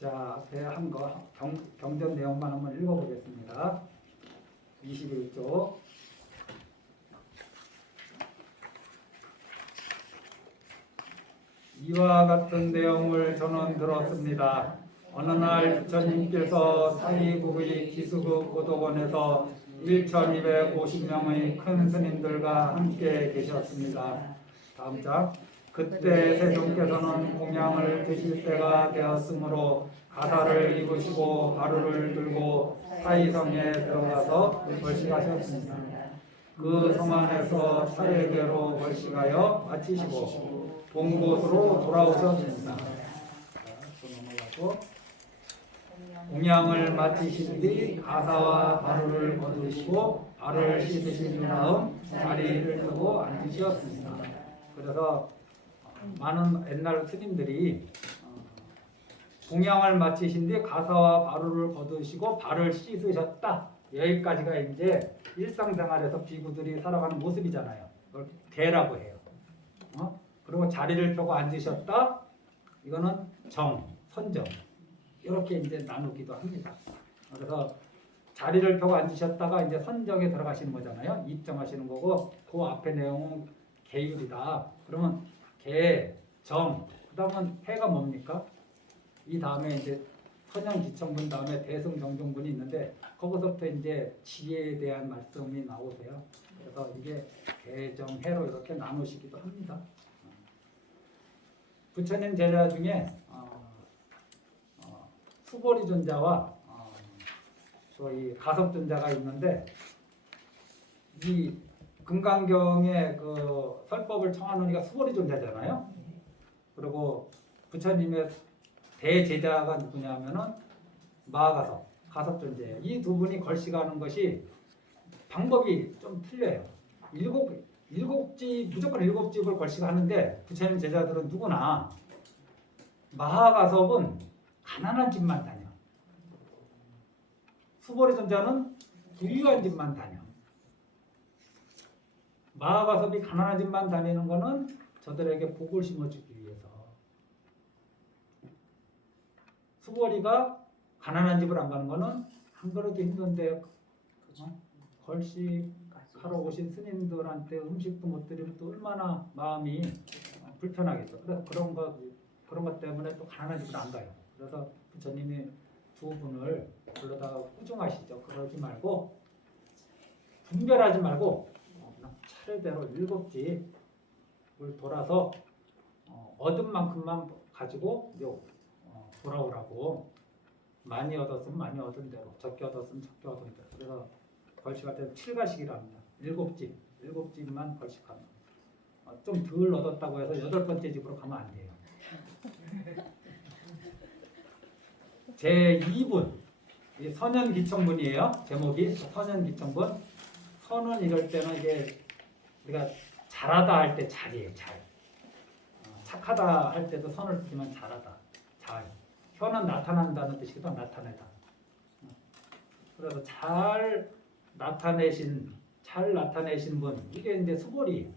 자, 앞에 한 거 경전 내용만 한번 읽어보겠습니다. 21조. 이와 같은 내용을 저는 들었습니다. 어느 날 부처님께서 사이국의 기수국 고도원에서 1250명의 큰 스님들과 함께 계셨습니다. 다음 장. 그때 세종께서는 공양을 드실 때가 되었으므로 가사를 입으시고 가루를 들고 사이성에 들어가서 벌식하셨습니다. 그 성 안에서 차례대로 벌식하여 마치시고 본 곳으로 돌아오셨습니다. 넘어가고 공양을 마치신 뒤 가사와 가루를 거두시고 발을 씻으신 다음 자리를 펴고 앉으셨습니다. 그래서 많은 옛날 스님들이 공양을 마치신 뒤 가사와 가루를 거두시고 발을 씻으셨다. 여기까지가 이제 일상생활에서 비구들이 살아가는 모습이잖아요. 그걸 대라고 해요. 그리고 자리를 펴고 앉으셨다. 이거는 정, 선정. 이렇게 이제 나누기도 합니다. 그래서 자리를 펴고 앉으셨다가 이제 선정에 들어가시는 거잖아요. 입정하시는 거고 그 앞에 내용은 계율이다. 그러면 계, 정, 그 다음은 해가 뭡니까? 이 다음에 이제 선양기청분 다음에 대승정종분이 있는데 거기서부터 이제 지혜에 대한 말씀이 나오세요. 그래서 이게 개정해로 이렇게 나누시기도 합니다. 부처님 제자 중에 수보리 존자와 저희 가섭 존자가 있는데 이 금강경의 그 설법을 청하는 이가 수보리 존자잖아요. 그리고 부처님의 대제자가 누구냐면은 마가섭, 가섭 존재예요. 이 두 분이 걸식하는 것이 방법이 좀 틀려요. 무조건 일곱 집을 걸식하는데 부처님 제자들은 누구나 마하가섭은 가난한 집만 다녀. 수보리 존자는 부유한 집만 다녀. 마하가섭이 가난한 집만 다니는 거는 저들에게 복을 심어주기 위해서. 수보리가 가난한 집을 안 가는 거는 한 그릇도 힘든데 걸식하러 오신 스님들한테 음식도 못 드리면 또 얼마나 마음이 불편하겠어. 그래서 그런 것 때문에 또 가난한 집을 안 가요. 그래서 부처님이 두 분을 불러다가 꾸중하시죠. 그러지 말고 분별하지 말고 그냥 차례대로 일곱 집을 돌아서 얻은 만큼만 가지고 돌아오라고. 많이 얻었으면 많이 얻은 대로, 적게 얻었으면 적게 얻은 대로. 그래서 벌식할 때는 7가식이랍니다. 일곱 집만 벌식하는. 좀 덜 얻었다고 해서 8번째 집으로 가면 안 돼요. 제 2분 선현기청분이에요. 제목이 선현기청분. 선은 이럴 때는 이게 우리가 잘하다 할 때 잘이에요. 잘. 착하다 할 때도 선을 쓰지만 잘하다, 잘. 현은 나타난다는 뜻이기도 하고 나타내다. 그래서 잘 나타내신 분, 이게 이제 수보리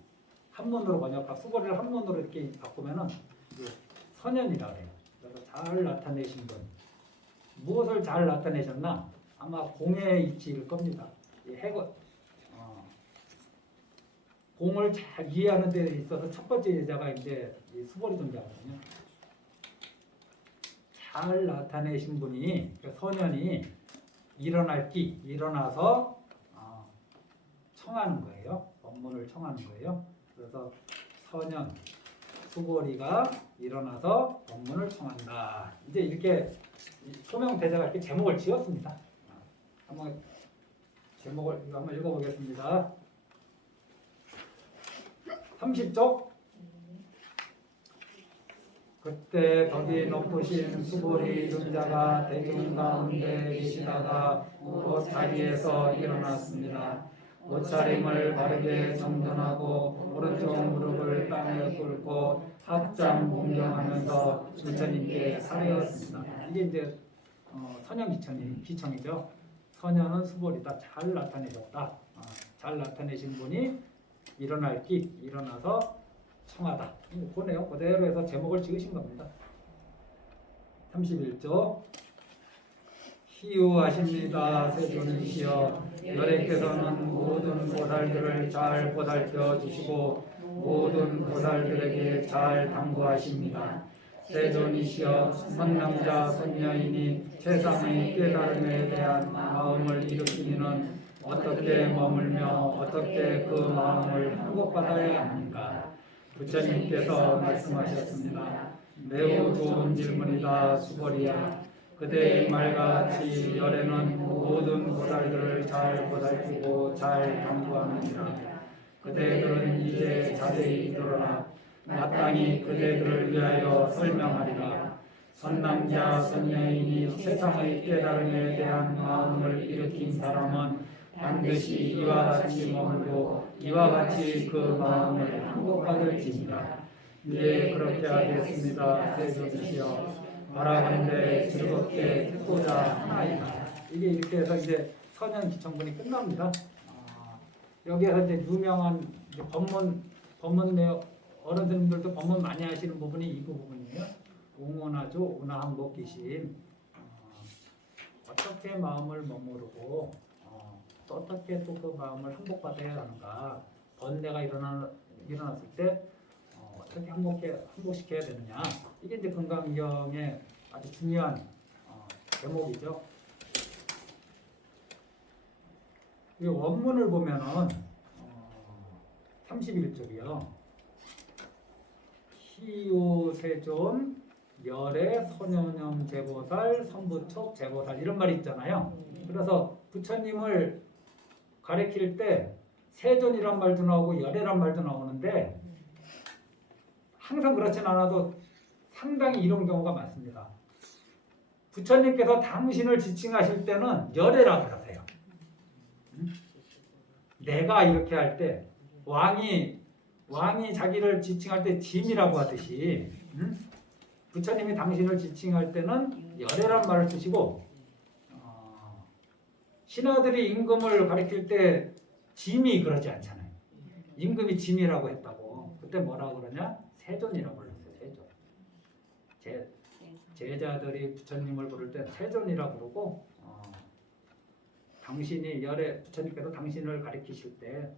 한문으로 번역하고 수보리를 한문으로 이렇게 바꾸면은 선현이라고 해요. 그래서 잘 나타내신 분. 무엇을 잘 나타내셨나? 아마 공의 이치일 겁니다. 공을 잘 이해하는 데 있어서 첫 번째 제자가 이제 이 수보리 존재거든요. 잘 나타내신 분이, 선현이 일어나서 청하는 거예요. 법문을 청하는 거예요. 그래서 선현, 수보리가 일어나서 법문을 청한다. 이제 이렇게 소명대자가 이렇게 제목을 지었습니다. 한번 제목을 한번 읽어보겠습니다. 30쪽. 그때 덕이 높으신 수보리 존자가 대중 가운데 계시다가 옷자리에서 일어났습니다. 옷차림을 바르게 정돈하고 오른쪽 무릎을 땅에 꿇고 합장 공경하면서 부처님께 사례였습니다. 이게 이제 선현기청이죠. 선현은 수보리다. 잘 나타내셨다. 잘 나타내신 분이 일어나서 청하다. 그 내용 그대로 해서 제목을 지으신 겁니다. 31조 희유하십니다. 세존이시여 여래께서는 모든 보살들을 잘 보살펴 주시고 모든 보살들에게 잘 당부하십니다. 세존이시여 선남자 선녀인이 세상의 깨달음에 대한 마음을 일으키기는 어떻게 머물며 어떻게 그 마음을 회복받아야 합니까? 부처님께서 말씀하셨습니다. 매우 좋은 질문이다 수고리야. 그대의 말과 같이 열애는 모든 보살들을 잘 보살피고 잘 당부하느니라. 그대들은 이제 자세히 들어라. 마땅히 그대들을 위하여 설명하리라. 선남자 선녀인이 세상의 깨달음에 대한 마음을 일으킨 사람은 반드시 이와 같이 머물고 이와 같이 그 마음을 회복받을지니라. 예, 그렇게 하겠습니다. 세존이시여 바라건대 즐겁게 듣고자 하나이다. 이게 이렇게 해서 이제 선현 기청분이 끝납니다. 여기에서 이제 유명한 이제 법문 내용 어른들도 법문 많이 하시는 부분이 이 부분이에요. 옹원하조 운하한복기심 어떻게 마음을 머무르고 또 어떻게 또 그 마음을 항복받아야 하는가. 번뇌가 일어났을 때 어떻게 항복시켜야 되느냐. 이게 이제 금강경의 아주 중요한 대목이죠. 이 원문을 보면은 31쪽이요. 희유세존 열애 소녀념 제보살 선부촉 제보살 이런 말이 있잖아요. 그래서 부처님을 가리킬 때 세존이란 말도 나오고 열애란 말도 나오는데 항상 그렇진 않아도 상당히 이런 경우가 많습니다. 부처님께서 당신을 지칭하실 때는 열애라고 그러세요. 내가 이렇게 할 때 왕이 자기를 지칭할 때 짐이라고 하듯이 부처님이 당신을 지칭할 때는 열애란 말을 쓰시고 신하들이 임금을 가리킬 때 짐이 그러지 않잖아요. 임금이 짐이라고 했다고. 그때 뭐라고 그러냐? 세존이라고 불렀어요. 세존. 제자들이 부처님을 부를 때 세존이라고 부르고 당신이 부처님께서 당신을 가리키실 때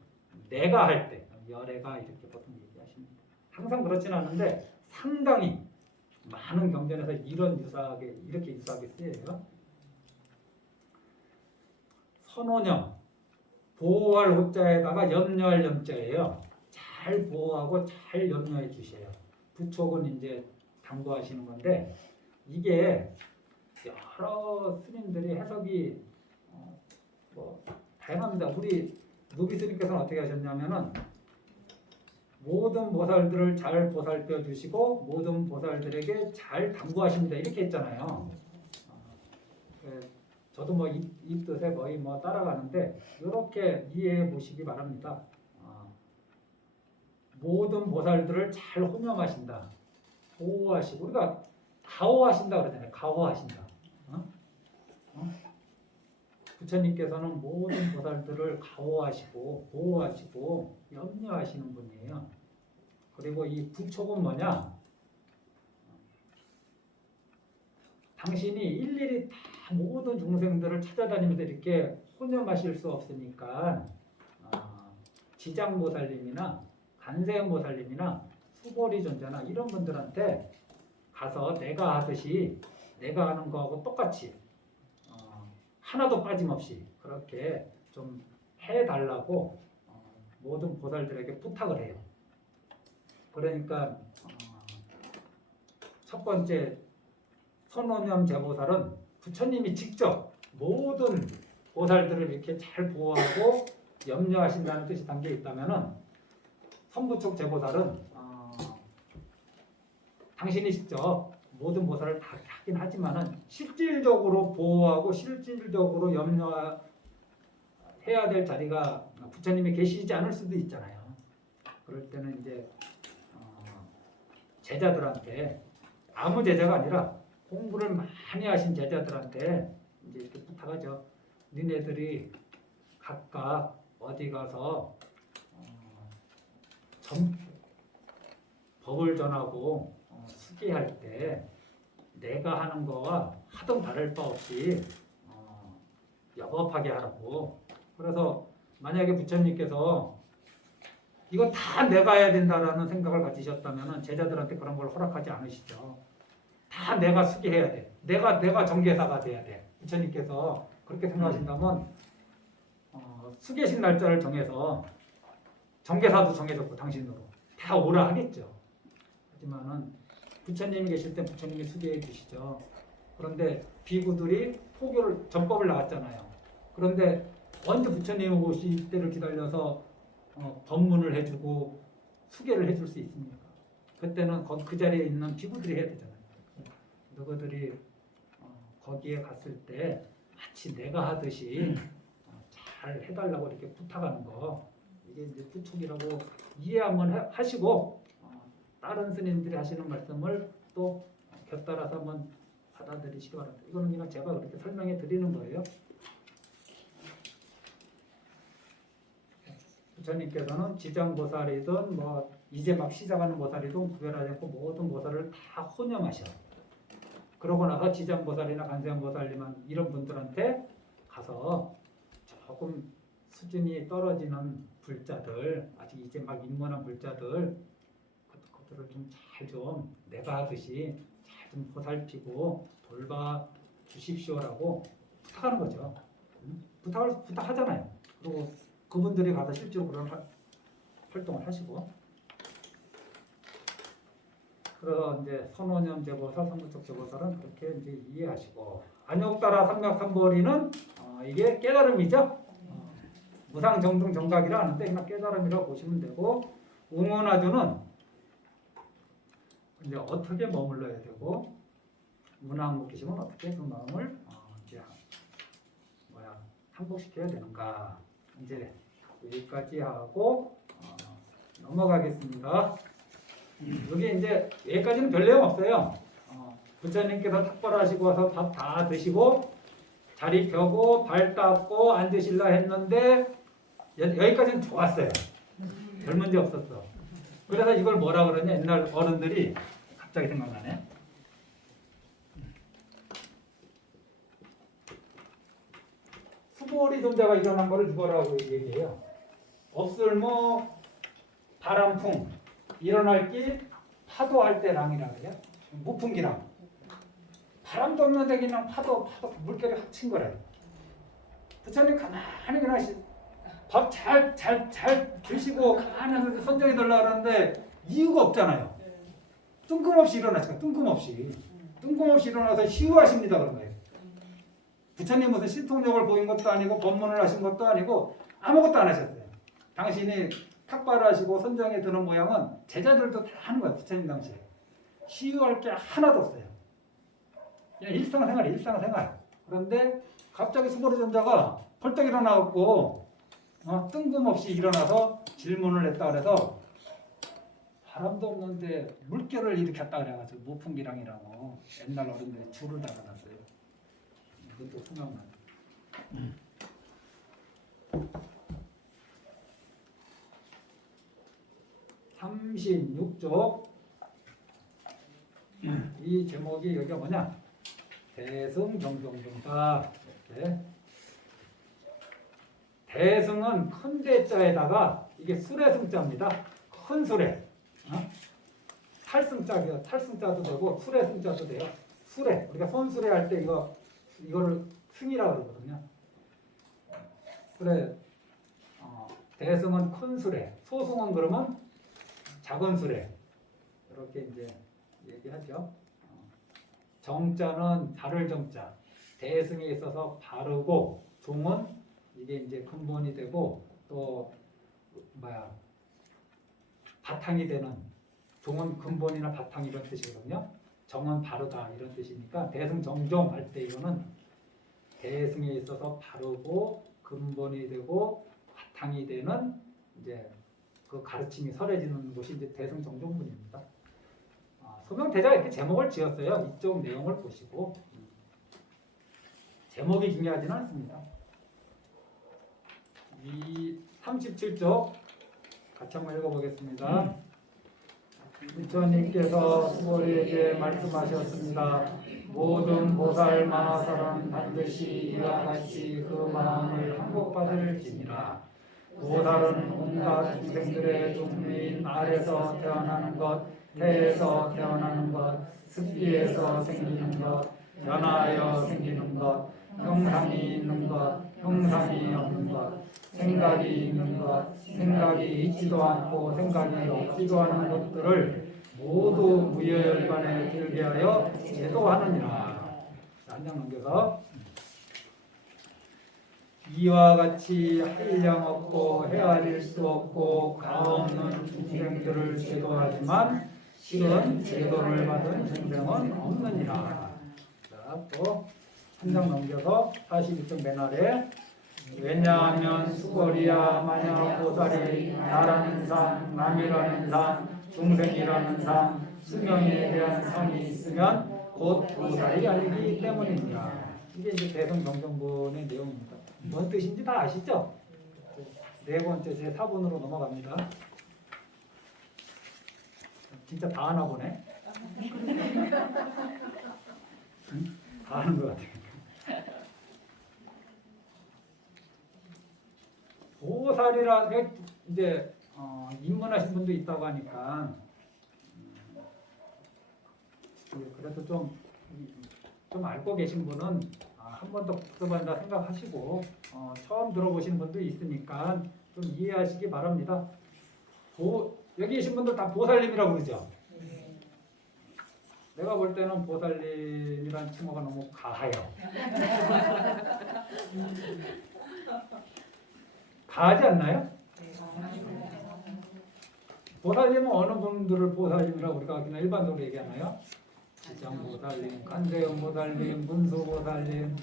내가 할 때 열애가 이렇게 보통 얘기하십니다. 항상 그렇지는 않은데 상당히 많은 경전에서 이렇게 유사하게 쓰여요. 선호념 보호할 호자에다가 염려할 염자예요. 잘 보호하고 잘 염려해 주셔요. 부촉은 이제 당부하시는 건데 이게 여러 스님들이 해석이 다양합니다. 우리 누비스님께서는 어떻게 하셨냐면은 모든 보살들을 잘 보살펴 주시고 모든 보살들에게 잘 당부하십니다. 이렇게 했잖아요. 저도 이 뜻에 거의 따라가는데 이렇게 이해해 보시기 바랍니다. 모든 보살들을 잘 호명하신다. 보호하시고 우리가 가호하신다 그러잖아요. 가호하신다. 부처님께서는 모든 보살들을 가호하시고 보호하시고 염려하시는 분이에요. 그리고 이 부촉은 뭐냐? 당신이 일일이 다 모든 중생들을 찾아다니면서 이렇게 호념하실 수 없으니까 지장보살님이나 간세음보살님이나 수보리 존자나 이런 분들한테 가서 내가 하듯이 내가 하는 거하고 똑같이 하나도 빠짐없이 그렇게 좀 해달라고 모든 보살들에게 부탁을 해요. 그러니까 첫 번째 선호념 제보살은 부처님이 직접 모든 보살들을 이렇게 잘 보호하고 염려하신다는 뜻이 담겨 있다면은 선부촉 제보살은 당신이 직접 모든 보살을 다 하긴 하지만은 실질적으로 보호하고 실질적으로 염려해야 될 자리가 부처님이 계시지 않을 수도 있잖아요. 그럴 때는 이제 제자들한테 아무 제자가 아니라 공부를 많이 하신 제자들한테 이제 이렇게 부탁하죠. 니네들이 각각 어디 가서 법을 전하고 수기할 때 내가 하는 거와 하등 다를 바 없이 여법하게 하라고. 그래서 만약에 부처님께서 이거 다 내가 해야 된다라는 생각을 가지셨다면 제자들한테 그런 걸 허락하지 않으시죠. 다 내가 수기해야 돼. 내가 정계사가 돼야 돼. 부처님께서 그렇게 생각하신다면 수계식 날짜를 정해서 정계사도 정해졌고 당신으로 다 오라 하겠죠. 하지만은 부처님이 계실 때 부처님이 수계해 주시죠. 그런데 비구들이 포교를 전법을 나왔잖아요. 그런데 언제 부처님 오실 때를 기다려서 법문을 해주고 수계를 해줄 수 있습니까? 그때는 그 자리에 있는 비구들이 해야 되잖아요. 너희들이 거기에 갔을 때 마치 내가 하듯이 잘 해달라고 이렇게 부탁하는 거, 이게 이제 부촉이라고 이해 한번 하시고 다른 스님들이 하시는 말씀을 또 곁따라서 한번 받아들이시기 바랍니다. 이거는 그냥 제가 그렇게 설명해 드리는 거예요. 부처님께서는 지장보살이든 뭐 이제 막 시작하는 보살이든 구별하지 않고 모든 보살을 다 혼념하셔. 그러고 나서 지장보살이나 간세음보살님은 이런 분들한테 가서 조금 수준이 떨어지는 불자들, 아직 이제 막 입문한 불자들, 그들을 좀 잘 좀 내가 하듯이 잘 좀 보살피고 돌봐 주십시오라고 부탁하는 거죠. 부탁하잖아요. 그리고 그분들이 가서 실제로 그런 활동을 하시고, 그래서 이제 선원념 제보살, 성부적 제보살은 그렇게 이제 이해하시고, 안욕따라 삼각삼보리는 이게 깨달음이죠. 무상정등 정각이라 하는데 그냥 깨달음이라고 보시면 되고, 웅원아주는 이제 어떻게 머물러야 되고, 문화한국 계시면 어떻게 그 마음을 이제 항복시켜야 되는가, 이제 여기까지 하고 넘어가겠습니다. 여기 이제 여기까지는 별 내용 없어요. 부처님께서 탁발하시고 와서 밥 다 드시고 자리 펴고 발 닦고 앉으실라 했는데 여기까지는 좋았어요. 별 문제 없었어. 그래서 이걸 뭐라 그러냐, 옛날 어른들이 갑자기 생각나네. 수고리 존재가 일어난 거를 이거라고 얘기해요. 없을모 바람풍, 일어날 길 파도할 때랑이라고 해요. 무풍기랑. 바람도 없는데 그냥 파도 물결이 확 친 거래요. 부처님 가만히 그냥 밥 잘 드시고 가만히 선정이 들려고 하는데 이유가 없잖아요. 뜬금없이 일어나죠. 뜬금없이 일어나서 시우하십니다. 그런 거예요. 부처님 무슨 신통력을 보인 것도 아니고 법문을 하신 것도 아니고 아무것도 안 하셨어요. 당신이 탁발하시고 선정에 드는 모양은 제자들도 다 하는 거예요. 부처님 당시에. 시유할 게 하나도 없어요. 그냥 일상생활. 그런데 갑자기 수보리 존자가 벌떡 일어나갖고 뜬금없이 일어나서 질문을 했다 그래서 바람도 없는데 물결을 일으켰다 그래가지고 무풍기랑이라고 옛날 어른들이 줄을 달아놨어요. 이것도 생각나요. 36쪽 이 제목이 여기가 뭐냐? 대승정경정사. 대승은 큰 대자에다가 이게 수레승자입니다. 큰 수레. 탈승자도 되고 수레승자도 돼요. 수레. 우리가 손수레 할 때 이거를 승이라고 그러거든요. 수레. 대승은 큰 수레. 소승은 그러면 작은 수레. 이렇게 이제 얘기하죠. 정자는 바를 정자. 대승에 있어서 바르고, 종은 이게 이제 근본이 되고, 또 바탕이 되는, 종은 근본이나 바탕 이런 뜻이거든요. 정은 바르다 이런 뜻이니까 대승 정종 할 때 이거는 대승에 있어서 바르고 근본이 되고 바탕이 되는 이제 그 가르침이 설해지는 곳이 이제 대승 정종문입니다. 소명대자가 이렇게 제목을 지었어요. 이쪽 내용을 보시고 제목이 중요하지는 않습니다. 이 37쪽 같이 한번 읽어보겠습니다. 부처님께서 수고리에게 말씀하셨습니다. 모든 보살 마하사는 반드시 이와 같이 그 마음을 항복받을지니라. 보살은 온갖 중생들의 종류인 알에서 태어나는 것, 태에서 태어나는 것, 습기에서 생기는 것, 변하여 생기는 것, 형상이 있는 것, 형상이 없는 것, 생각이 있는 것, 생각이 있지도 않고 생각이 없지도 않은 것들을 모두 무여열반에 들게 하여 제도하느니라. 한장 넘겨서 이와 같이 한량 없고 헤아릴 수 없고 가없는 중생들을 제도하지만 실은 제도를 받은 중생은 없느니라. 자, 또 한 장 넘겨서 42쪽 맨 아래 왜냐하면 수거리야 만약 보살이 나라는 상, 남이라는 상, 중생이라는 상, 수명에 대한 상이 있으면 곧 보살이 아니기 때문입니다. 이게 이제 대성경전본의 내용입니다. 뭔 뜻인지 다 아시죠? 네 번째 제 4번으로 넘어갑니다. 진짜 다 하나 보네. 응? 다 하는 것 같아요. 보살이라 이제 입문하신 분도 있다고 하니까 그래도 좀 알고 계신 분은 한 번 더 복습한다 생각하시고 처음 들어보시는 분도 있으니까 좀 이해하시기 바랍니다. 여기 계신 분들 다 보살님이라고 그러죠? 내가 볼 때는 보살님이란 칭호가 너무 가해요. 가하지 않나요? 보살님은 어느 분들을 보살님이라고 우리가 그냥 일반적으로 얘기하나요? 지장보살님, 간대음보살님, 문수보살님.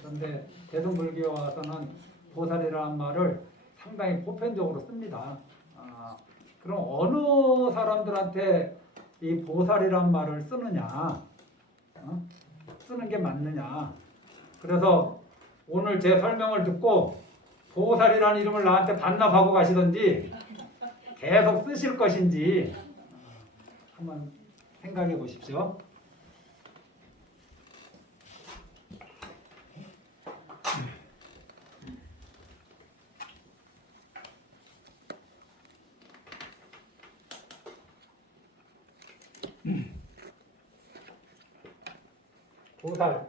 그런데 대승불교에 와서는 보살이라는 말을 상당히 보편적으로 씁니다. 그럼 어느 사람들한테 이 보살이란 말을 쓰느냐? 쓰는 게 맞느냐? 그래서 오늘 제 설명을 듣고 보살이라는 이름을 나한테 반납하고 가시던지 계속 쓰실 것인지 한번 생각해 보십시오. 보살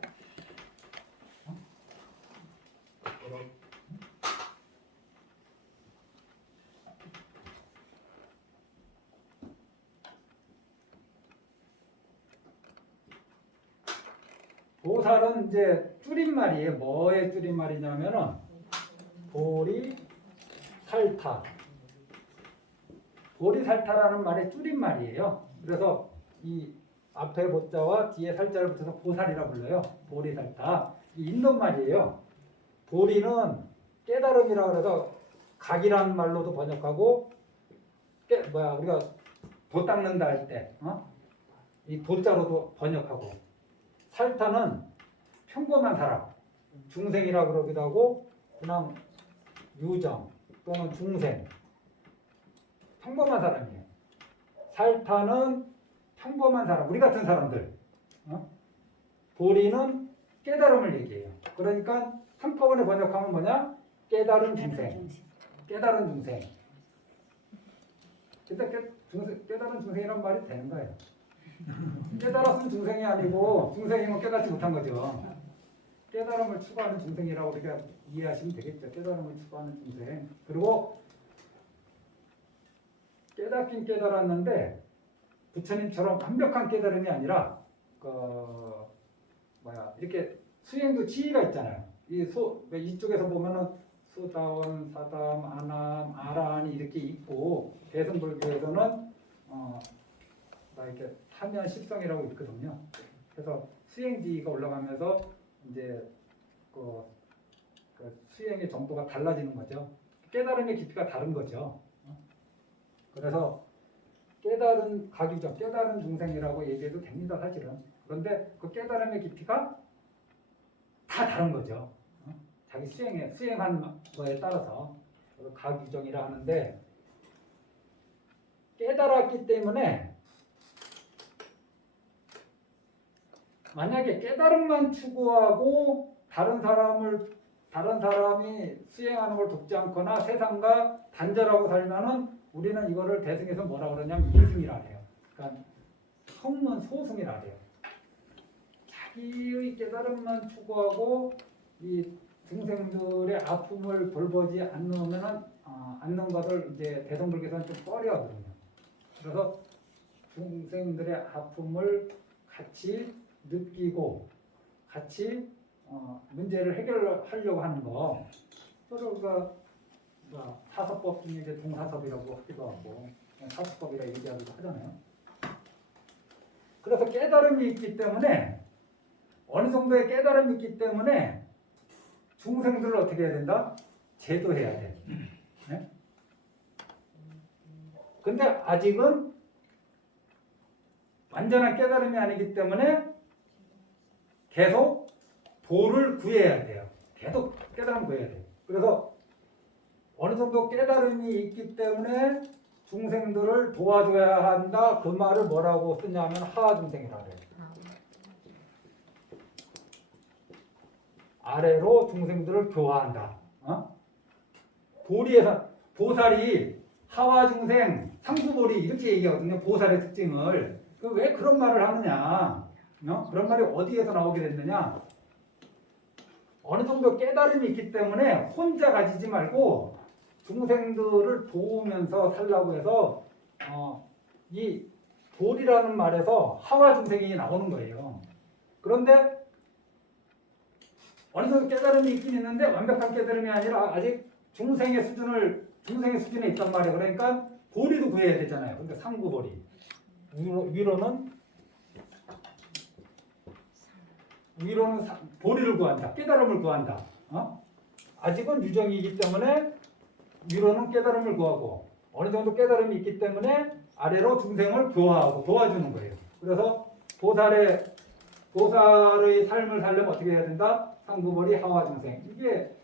보살은 이제 줄임말이에요. 뭐의 줄임말이냐면은 보리살타. 보리살타라는 말의 줄임말이에요. 그래서 이 앞에 보자와 뒤에 살자를 붙여서 보살이라 불러요. 보리살타. 인도 말이에요. 보리는 깨달음이라 그래서 각이라는 말로도 번역하고 우리가 도 닦는다 할 때 이 도자로도 번역하고 살타는 평범한 사람, 중생이라 그러기도 하고 그냥 유정 또는 중생, 평범한 사람이에요. 살타는 평범한 사람, 우리 같은 사람들. 보리는 깨달음을 얘기해요. 그러니까 한꺼번에 번역하면 뭐냐? 깨달은 중생. 깨달은 중생. 근데 깨달은 중생이란 말이 되는 거예요. 깨달았으면 중생이 아니고 중생이면 깨닫지 못한 거죠. 깨달음을 추구하는 중생이라고 우리가 이해하시면 되겠죠. 깨달음을 추구하는 중생. 그리고 깨닫긴 깨달았는데 부처님처럼 완벽한 깨달음이 아니라 이렇게 수행도 지위가 있잖아요. 이쪽에서 보면은 수다원, 사담, 아남, 아라한이 이렇게 있고 대승불교에서는 이렇게 타면 십성이라고 있거든요. 그래서 수행지가 올라가면서 이제 그 수행의 정도가 달라지는 거죠. 깨달음의 깊이가 다른 거죠. 그래서 깨달은 가기적, 깨달은 중생이라고 얘기해도 됩니다, 사실은. 그런데 그 깨달음의 깊이가 다 다른 거죠. 자기 수행한 거에 따라서 가기적이라 하는데 깨달았기 때문에 만약에 깨달음만 추구하고 다른 사람이 수행하는 걸 돕지 않거나 세상과 단절하고 살면은 우리는 이거를 대승에서 뭐라 그러냐면 이승이라 해요. 그러니까 성문 소승이라 해요. 자기의 깨달음만 추구하고 이 중생들의 아픔을 돌보지 않는 것을 이제 대성불교에서는 좀 꺼려하거든요. 그래서 중생들의 아픔을 같이 느끼고 같이 문제를 해결하려고 하는 거 서로가 사서법 중에 이제 동사섭이라고 하기도 하고 사서법이라 얘기하기도 하잖아요. 그래서 깨달음이 있기 때문에 어느 정도의 깨달음이 있기 때문에 중생들을 어떻게 해야 된다? 제도해야 돼. 네? 근데 아직은 완전한 깨달음이 아니기 때문에 계속 도를 구해야 돼요. 계속 깨달음 구해야 돼요. 그래서 어느 정도 깨달음이 있기 때문에 중생들을 도와줘야 한다. 그 말을 뭐라고 쓰냐면 하중생이라고 해요. 아래로 중생들을 교화한다. 보살이 하와중생, 상수보리 이렇게 얘기하거든요. 보살의 특징을. 왜 그런 말을 하느냐? 그런 말이 어디에서 나오게 됐느냐? 어느 정도 깨달음이 있기 때문에 혼자 가지지 말고 중생들을 도우면서 살라고 해서 이 도리라는 말에서 하와중생이 나오는 거예요. 그런데 어느 정도 깨달음이 있긴 있는데 완벽한 깨달음이 아니라 아직 중생의 수준에 있단 말이에요. 그러니까 보리도 구해야 되잖아요. 근데 상구보리 위로는 보리를 구한다. 깨달음을 구한다. 아직은 유정이기 때문에 위로는 깨달음을 구하고 어느 정도 깨달음이 있기 때문에 아래로 중생을 교화하고 도와주는 거예요. 그래서 보살의 삶을 살려면 어떻게 해야 된다? 상구보리 하와중생. 이게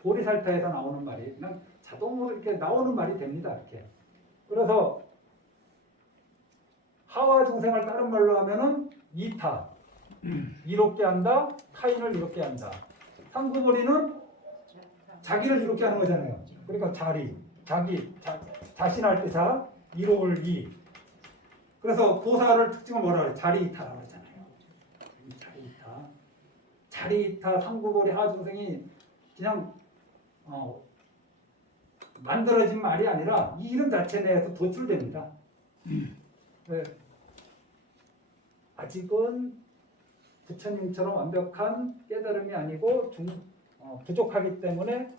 보리살타에서 나오는 말이 그냥 자동으로 이렇게 나오는 말이 됩니다. 이렇게. 그래서 하와중생을 다른 말로 하면은 이타. 이롭게 한다. 타인을 이롭게 한다. 상구보리는 자기를 이롭게 하는 거잖아요. 그러니까 자신할 때 자, 이로울 이. 그래서 보살을 특징을 뭐라 그래? 자리이타라고 하잖아요. 자리이타, 상구보리, 하중생이 그냥 만들어진 말이 아니라 이 이름 자체 내에서 도출됩니다. 네. 아직은 부처님처럼 완벽한 깨달음이 아니고 부족하기 때문에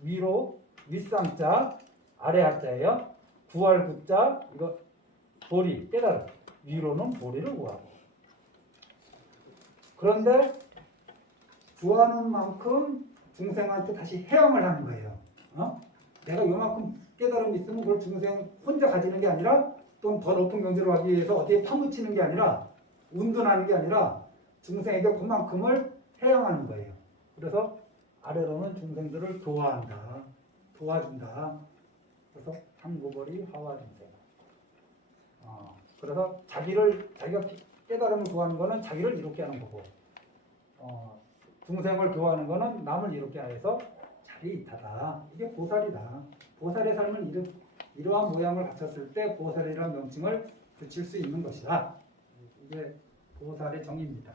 위로 윗상자 아래 하자예요. 부활국자 이거 보리 깨달음 위로는 보리를 구하고 그런데 구하는 만큼 중생한테 다시 해양을 하는 거예요. 내가 요만큼 깨달음이 있으면 그걸 중생 혼자 가지는 게 아니라 또 더 높은 경지로 가기 위해서 어디에 파묻히는 게 아니라 운둔하는 게 아니라 중생에게 그만큼을 해양하는 거예요. 그래서 아래로는 중생들을 교화한다. 도와준다. 그래서 상구보리 하와중생. 그래서 자기가 깨달음을 구하는 거는 자기를 이롭게 하는 거고 중생을 교화하는 거는 남을 이롭게 해서 자리이타다. 이게 보살이다. 보살의 삶은 이러한 모양을 갖췄을 때 보살이라는 명칭을 붙일 수 있는 것이다. 이게 보살의 정의입니다.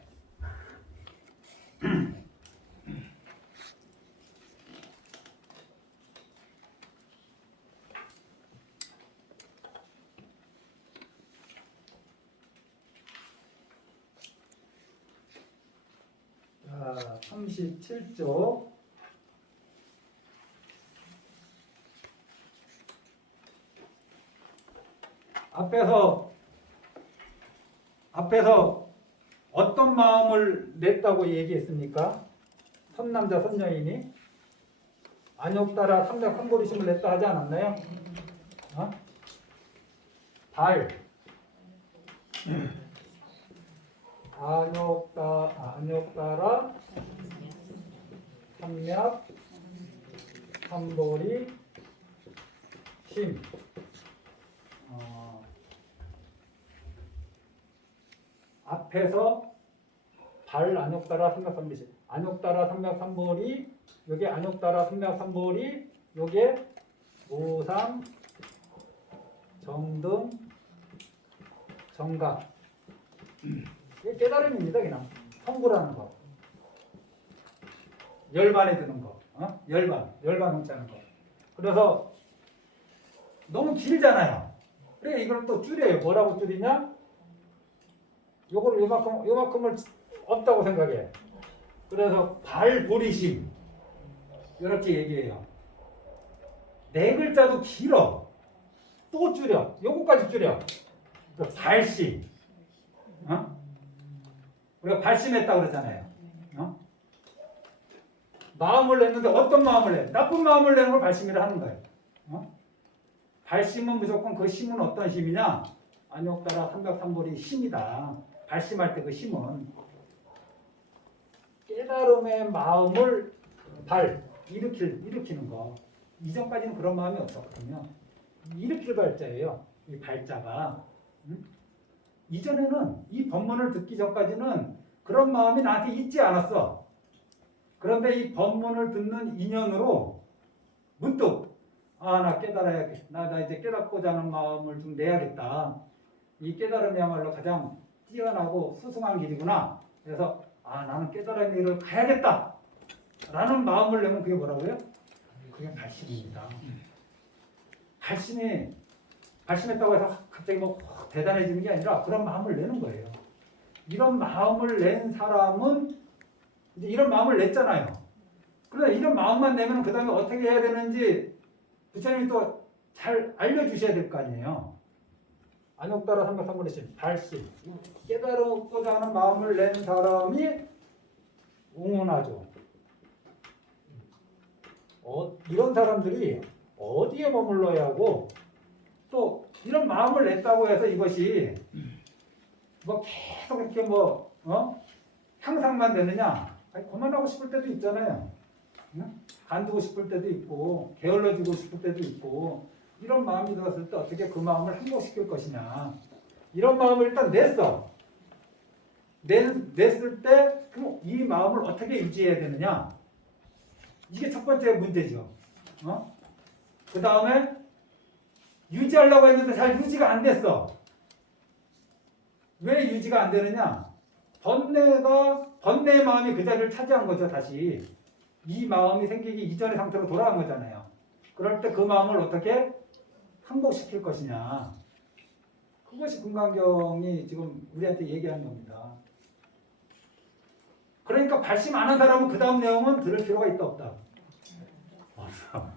자, 37조 앞에서 어떤 마음을 냈다고 얘기했습니까? 선남자 선여인이 안욕 따라 삼백 한보리심을 냈다 하지 않았나요? 달 안욕 따라 삼약 한보리 심 앞에서 발 안욕따라 삼맥삼보리 안욕따라 삼맥삼보리 요게 안욕따라 삼맥삼보리 요게 오삼 정등 정각 이게 깨달음입니다. 그냥 성불하는 거 열반에 드는 거 열반 웅짜는 거 그래서 너무 길잖아요. 그래 이걸 또 줄여요. 뭐라고 줄이냐? 요걸 요만큼을 없다고 생각해. 그래서 발보리심 이렇게 얘기해요. 네 글자도 길어. 또 줄여. 요거까지 줄여. 발심. 우리가 발심했다고 그러잖아요. 마음을 냈는데 어떤 마음을 내? 나쁜 마음을 내는 걸 발심이라 하는 거예요. 발심은 무조건 그 심은 어떤 심이냐? 안욕따라 삼백삼보리 심이다. 발심할 때 그 심은 깨달음의 마음을 일으키는 거. 이전까지는 그런 마음이 없었거든요. 일으킬 발자예요. 이 발자가. 이전에는 이 법문을 듣기 전까지는 그런 마음이 나한테 있지 않았어. 그런데 이 법문을 듣는 인연으로 문득 나 깨달아야겠다. 나 이제 깨닫고자 하는 마음을 좀 내야겠다. 이 깨달음이야말로 가장 뛰어나고 수승한 길이구나. 그래서 나는 깨달음의 길을 가야겠다. 라는 마음을 내면 그게 뭐라고요? 그게 발심입니다. 발심했다고 해서 갑자기 뭐 대단해지는 게 아니라 그런 마음을 내는 거예요. 이런 마음을 낸 사람은 이제 이런 마음을 냈잖아요. 그런데 이런 마음만 내면 그 다음에 어떻게 해야 되는지 부처님이 또 잘 알려주셔야 될 거 아니에요. 안욕따라 삼백삼보리 심, 발심. 깨달고자 하는 마음을 낸 사람이 웅운하죠. 이런 사람들이 어디에 머물러야 하고 또 이런 마음을 냈다고 해서 이것이 뭐 계속 이렇게 향상만 되느냐? 그만하고 싶을 때도 있잖아요. 간두고 싶을 때도 있고 게을러지고 싶을 때도 있고 이런 마음이 들었을 때 어떻게 그 마음을 항복시킬 것이냐? 이런 마음을 일단 냈어. 냈을 때 그럼 이 마음을 어떻게 유지해야 되느냐? 이게 첫 번째 문제죠. 그 다음에 유지하려고 했는데 잘 유지가 안 됐어. 왜 유지가 안 되느냐? 번뇌의 마음이 그 자리를 차지한 거죠. 다시 이 마음이 생기기 이전의 상태로 돌아간 거잖아요. 그럴 때 그 마음을 어떻게 항복시킬 것이냐? 그것이 금강경이 지금 우리한테 얘기하는 겁니다. 그러니까 발심 안 한 사람은 그 다음 내용은 들을 필요가 있다 없다? 없어.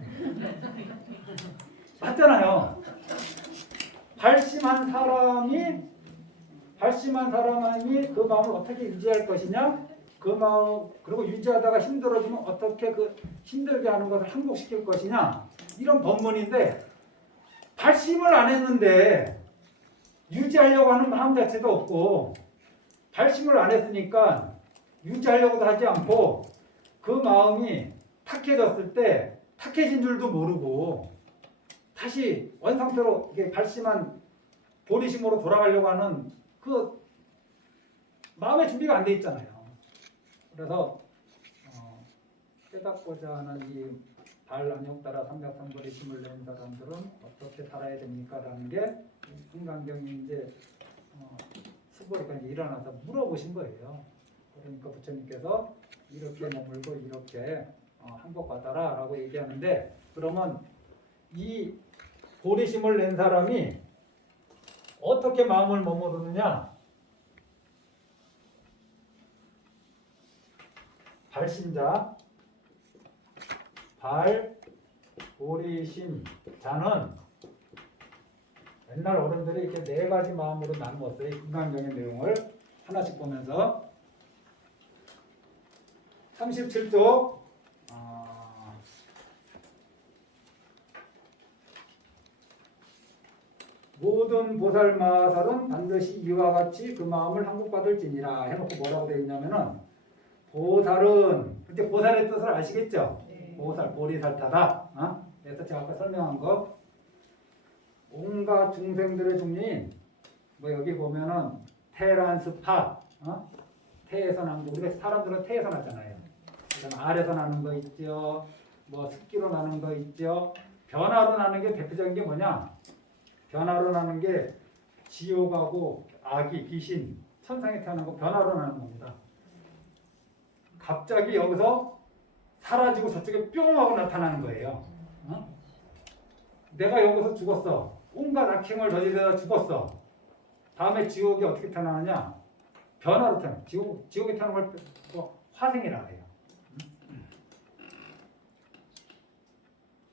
맞잖아요. 발심한 사람이 그 마음을 어떻게 유지할 것이냐? 그 마음 그리고 유지하다가 힘들어지면 어떻게 그 힘들게 하는 것을 항복시킬 것이냐? 이런 법문인데 발심을 안 했는데 유지하려고 하는 마음 자체도 없고 발심을 안 했으니까 유지하려고도 하지 않고 그 마음이 탁해졌을 때 탁해진 줄도 모르고 다시 원상태로 발심한 보리심으로 돌아가려고 하는 그 마음의 준비가 안 돼 있잖아요. 그래서 깨닫고자 하는 이 발안욕따라 삼백삼보리 심을 낸 사람들은 어떻게 살아야 됩니까? 라는 게 금강경이 이제 수보리가 이제 일어나서 물어보신 거예요. 그러니까 부처님께서 이렇게 머물고 이렇게 항복하더라 라고 얘기하는데 그러면 이 보리심을 낸 사람이 어떻게 마음을 머무르느냐? 발심자, 보리심 자는 옛날 어른들이 이렇게 네 가지 마음으로 나누었어요. 금강경의 내용을 하나씩 보면서 37쪽 모든 보살마살은 반드시 이와 같이 그 마음을 항복받을지니라 해놓고 뭐라고 되어 있냐면은 보살은 그때 보살의 뜻을 아시겠죠? 네. 보살, 보리살타다. 그래서 제가 아까 설명한 거 온갖 중생들의 중리인 여기 보면은 테란스파 태에서 난 거, 우리가 사람들은 태에서 나잖아요. 그다음 알에서 나는 거 있죠. 뭐 습기로 나는 거 있죠. 변화로 나는 게 대표적인 게 뭐냐? 변화로 나는 게 지옥하고 아기, 귀신, 천상에 태어난 거 변화로 나는 겁니다. 갑자기 여기서 사라지고 저쪽에 뿅 하고 나타나는 거예요. 어? 내가 여기서 죽었어. 온갖 악행을 저지르다 죽었어. 다음에 지옥이 어떻게 태어나느냐? 변화로 태어나. 지옥에 태어나는 걸 화생이라고 해요.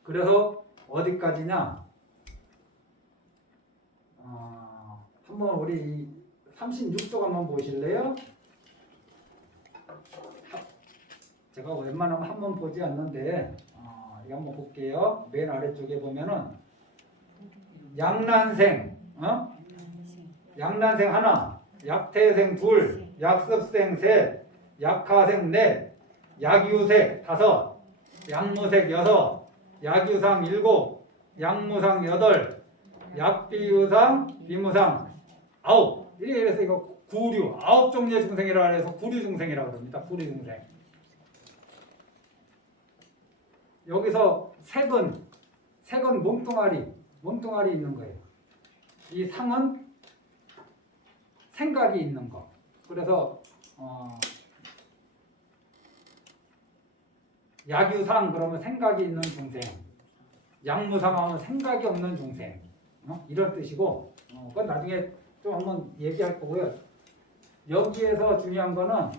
그래서 어디까지냐? 한번 우리 36쪽 한번 보실래요? 제가 웬만하면 한번 보지 않는데 이거 한번 볼게요. 맨 아래쪽에 보면은 양난생, 양난생 하나, 약태생 둘, 약습생 셋, 약하생 넷, 약유색 다섯, 약무색 여섯, 약유상 일곱, 약무상 여덟, 약비유상, 비무상 아홉. 이래서 이거 구류, 아홉 종류의 중생이라 해서 구류 중생이라고 합니다. 구류 중생. 여기서 색은 몸뚱아리 있는 거예요. 이 상은 생각이 있는 거. 그래서 약유상 그러면 생각이 있는 중생, 약무상하면 생각이 없는 중생, 이런 뜻이고, 그건 나중에 좀 한번 얘기할 거고요. 여기에서 중요한 거는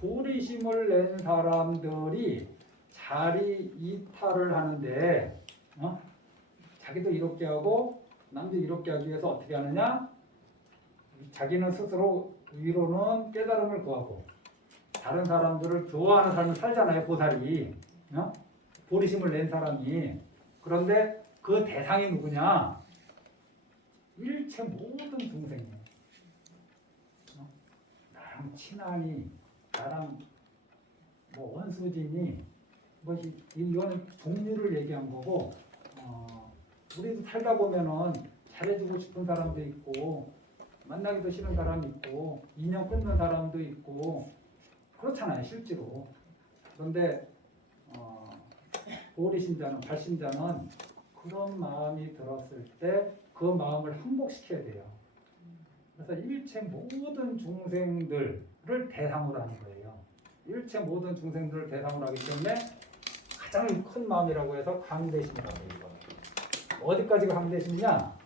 보리심을 낸 사람들이 자리 이탈을 하는데, 자기도 이롭게 하고 남도 이롭게 하기 위해서 어떻게 하느냐? 자기는 스스로 위로는 깨달음을 구하고 다른 사람들을 교화하는 삶을 살잖아요. 보살이 보리심을 낸 사람이. 그런데 그 대상이 누구냐? 일체 모든 중생이에요. 나랑 친하니, 나랑 뭐 원수지니, 뭐 이거는 종류를 얘기한 거고, 우리도 살다 보면은 잘해주고 싶은 사람도 있고, 만나기도 싫은 사람이 있고, 인연 끊는 사람도 있고, 그렇잖아요, 실제로. 그런데 보리신자는, 발신자는 그런 마음이 들었을 때 그 마음을 항복시켜야 돼요. 그래서 일체 모든 중생들을 대상으로 하는 거예요. 일체 모든 중생들을 대상으로 하기 때문에 가장 큰 마음이라고 해서 강대심이라고 해요. 어디까지가 강대심이냐?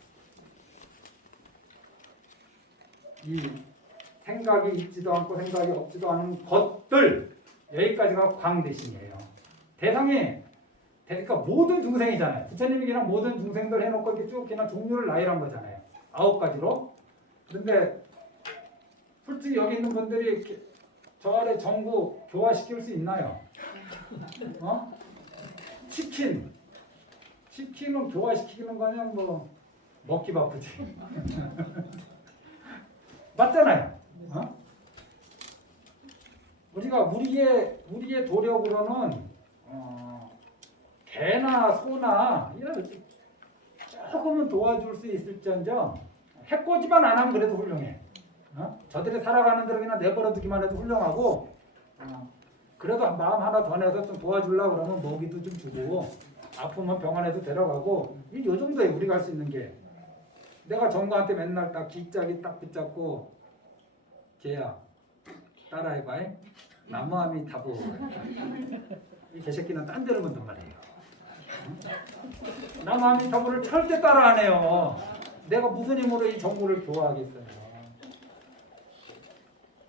이 생각이 있지도 않고 생각이 없지도 않은 것들, 여기까지가 광대심이에요. 대상이 그러니까 모든 중생이잖아요. 부처님이 그냥 모든 중생들 해놓고 이렇게 쭉 그냥 종류를 나열한 거잖아요. 9가지로. 그런데 솔직히 여기 있는 분들이 이렇게 저 아래 전부 교화시킬 수 있나요? 치킨은 교화시키는 거 그냥 뭐 먹기 바쁘지. 맞잖아요. 우리가 우리의 도력으로는 개나 소나 이런 조금은 도와줄 수 있을지언정 해코지만 안 하면 그래도 훌륭해. 저들이 살아가는 대로 그냥 내버려 두기만 해도 훌륭하고, 그래도 마음 하나 더 내서 좀 도와주려고 그러면 먹이도 좀 주고 아프면 병원에도 데려가고, 이 정도에 우리가 할 수 있는 게. 내가 정부한테 맨날 딱 기짝이 딱 붙잡고, 걔야 따라해봐. 나무아미타불. 이 개새끼는 딴 데를 본단 말이에요. 나무아미타불을 절대 따라 안 해요. 내가 무슨 힘으로 이 정부를 교화하겠어요.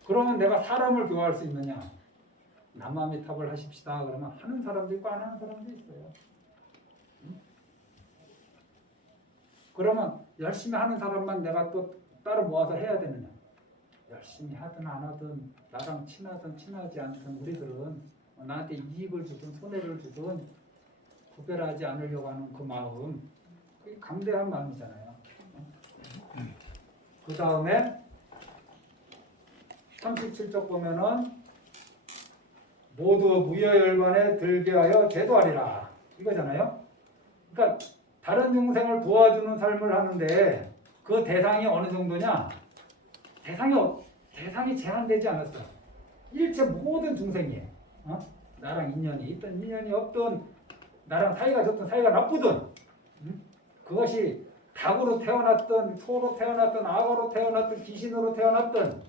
그러면 내가 사람을 교화할 수 있느냐? 나무아미타불 하십시다. 그러면 하는 사람도 있고 안 하는 사람도 있어요. 그러면 열심히 하는 사람만 내가 또 따로 모아서 해야 되느냐? 열심히 하든 안 하든 나랑 친하든 친하지 않든 우리들은 나한테 이익을 주든 손해를 주든 구별하지 않으려고 하는 그 마음, 그게 강대한 마음이잖아요. 그 다음에 37쪽 보면은 모두 무여열반에 들게 하여 제도하리라 이거잖아요. 그러니까 다른 중생을 도와주는 삶을 하는데 그 대상이 어느 정도냐? 대상이 제한되지 않았어. 일체 모든 중생이에요. 나랑 인연이 있든 인연이 없든 나랑 사이가 좋든 사이가 나쁘든 그것이 닭으로 태어났든 소로 태어났든 악어로 태어났든 귀신으로 태어났든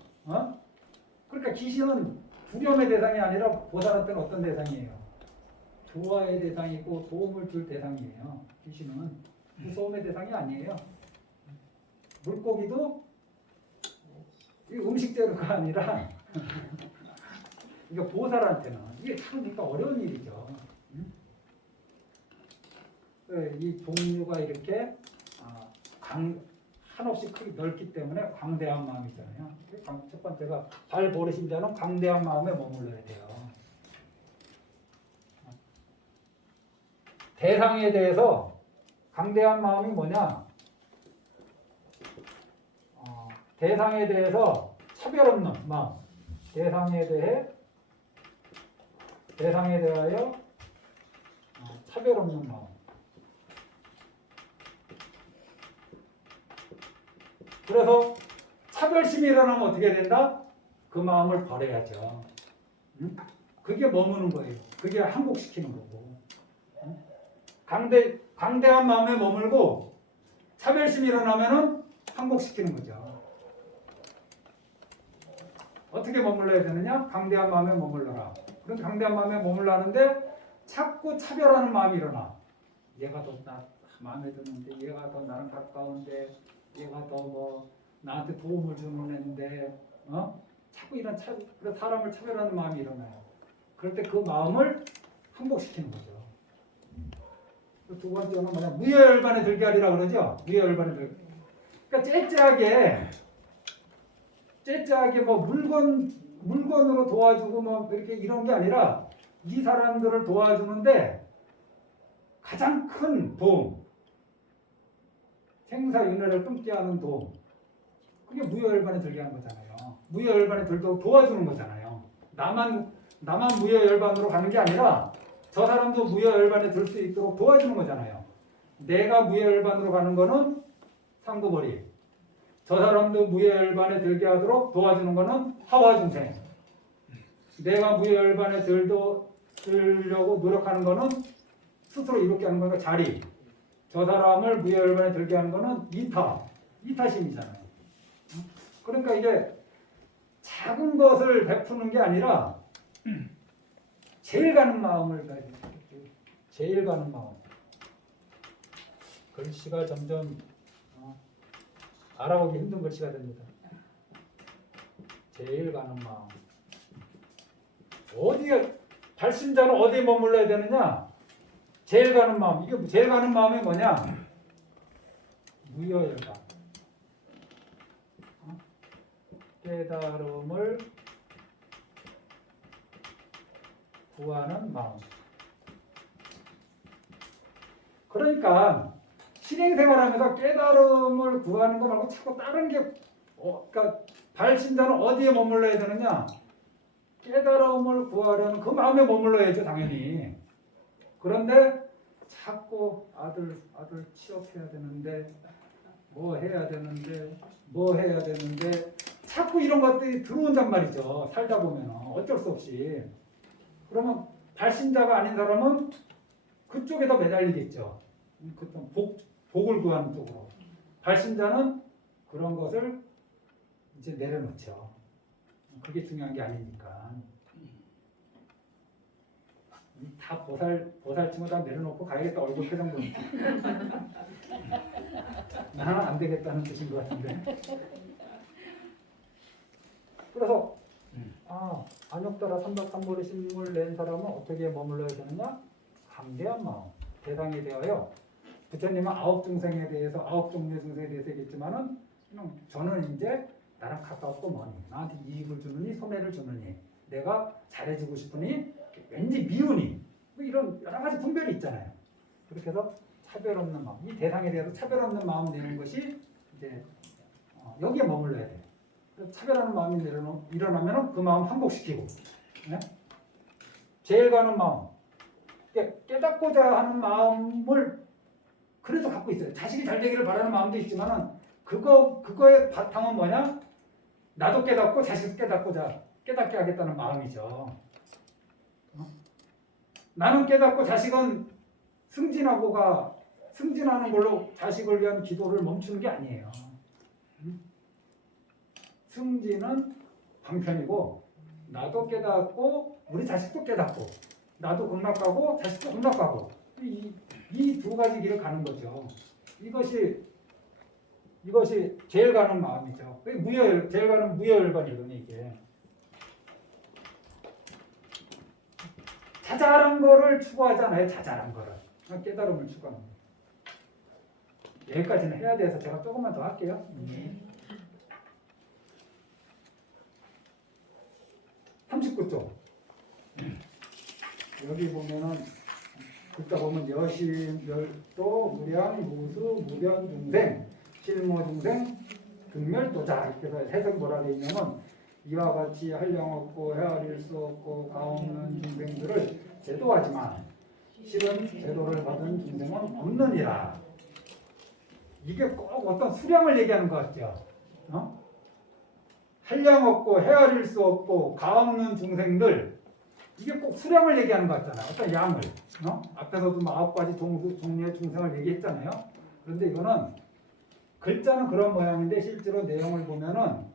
그러니까 귀신은 두려움의 대상이 아니라 보살한테는 어떤 대상이에요? 조화의 대상이고 도움을 줄 대상이에요. 귀신은 무서움의 대상이 아니에요. 물고기도 이 음식 재료가 아니라 그러니까 보살한테는 이게 참 그러니까 어려운 일이죠. 이 종류가 이렇게 한없이 크게 넓기 때문에 광대한 마음이잖아요. 첫 번째가 잘 모르신 자는 광대한 마음에 머물러야 돼요. 대상에 대해서 광대한 마음이 뭐냐? 대상에 대해서 차별 없는 마음. 대상에 대하여 차별 없는 마음. 그래서 차별심이 일어나면 어떻게 된다? 그 마음을 버려야죠. 그게 머무는 거예요. 그게 항복시키는 거고. 강대한 마음에 머물고 차별심이 일어나면은 항복시키는 거죠. 어떻게 머물러야 되느냐? 강대한 마음에 머물러라. 그럼 강대한 마음에 머물라는데 자꾸 차별하는 마음이 일어나. 얘가 더 마음에 드는데, 얘가 더 나랑 가까운데, 얘가 더 뭐 나한테 도움을 주는 애인데, 자꾸 이런 사람을 차별하는 마음이 일어나요. 그럴 때 그 마음을 항복시키는 거죠. 두 번째는 뭐냐? 무여열반에 들게 하리라 그러죠. 무여열반에 들게. 그러니까 째째하게 뭐 물건으로 도와주고 뭐 이렇게 이런 게 아니라 이 사람들을 도와주는데 가장 큰 도움, 생사윤회를 끊게 하는 도움. 그게 무여열반에 들게 하는 거잖아요. 무여열반에 들도록 도와주는 거잖아요. 나만 무여열반으로 가는 게 아니라 저 사람도 무여열반에 들 수 있도록 도와주는 거잖아요. 내가 무여열반으로 가는 거는 상구벌이, 저 사람도 무여열반에 들게 하도록 도와주는 거는 하와중생. 내가 무여열반에 들려고 노력하는 거는 스스로 이롭게 하는 거니까 자리. 저 사람을 무여열반에 들게 하는 거는 이타심이잖아요. 그러니까 이게 작은 것을 베푸는 게 아니라 제일 가는 마음을 가야 돼요. 제일 가는 마음. 글씨가 점점 알아보기 힘든 글씨가 됩니다. 제일 가는 마음. 어디에 발심자는 어디에 머물러야 되느냐? 제일 가는 마음. 이게 제일 가는 마음이 뭐냐? 무여열반. 깨달음을 구하는 마음. 그러니까 신행생활하면서 깨달음을 구하는 거 말고 자꾸 다른 게 그러니까 발심자는 어디에 머물러야 되느냐? 깨달음을 구하려는 그 마음에 머물러야죠, 당연히. 그런데 자꾸 아들 취업해야 되는데 뭐 해야 되는데 자꾸 이런 것들이 들어온단 말이죠. 살다 보면 어쩔 수 없이. 그러면 발심자가 아닌 사람은 그쪽에다 매달리겠죠. 복을 구하는 쪽으로. 발심자는 그런 것을 이제 내려놓죠. 그게 중요한 게 아니니까. 다 보살치고 다 내려놓고 가야겠다. 얼굴 표정 보니까. 나는 안 되겠다는 뜻인 것 같은데. 그래서 안욕따라 삼박삼보리 신물 낸 사람은 어떻게 머물러야 되느냐? 강대한 마음. 대상에 대하여 부처님은 아홉 중생에 대해서 아홉 종류의 중생에 대해서 얘기했지만은 저는 이제 나랑 가깝고 머니 나한테 이익을 주느니 손해를 주느니 내가 잘해주고 싶으니 왠지 미우니 뭐 이런 여러 가지 분별이 있잖아요. 그렇게 해서 차별 없는 마음, 이 대상에 대해서 차별 없는 마음 내는 것이 이제 여기에 머물러야 돼요. 차별하는 마음이 일어나면 그 마음 항복시키고, 네? 제일 가는 마음, 깨닫고자 하는 마음을 그래도 갖고 있어요. 자식이 잘 되기를 바라는 마음도 있지만은 그거의 바탕은 뭐냐? 나도 깨닫고 자식도 깨닫게 하겠다는 마음이죠. 나는 깨닫고 자식은 승진하는 걸로 자식을 위한 기도를 멈추는 게 아니에요. 승진은 방편이고 나도 깨닫고 우리 자식도 깨닫고 나도 극락가고 자식도 극락가고 이 두 가지 길을 가는 거죠. 이것이 제일 가는 마음이죠. 제일 가는 무여열반이거든요. 이게 자잘한 거를 추구하잖아요. 자잘한 거를 깨달음을 추구하는 거예요. 여기까지는 해야 돼서 제가 조금만 더 할게요. 39쪽 여기 보면은 글자 보면 여심, 멸도, 무량, 무수, 무변, 중생, 실무, 중생, 등멸도자 이렇게 해서 해석이 뭐라 되어 있냐면 이와 같이 한량 없고 헤아릴 수 없고 가없는 중생들을 제도하지만 실은 제도를 받은 중생은 없느니라. 이게 꼭 어떤 수량을 얘기하는 것 같죠. 한량 없고 헤아릴 수 없고 가없는 중생들 이게 꼭 수량을 얘기하는 것 같잖아요. 어떤 양을. 앞에서도 9가지 종류의 중생을 얘기했잖아요. 그런데 이거는 글자는 그런 모양인데 실제로 내용을 보면은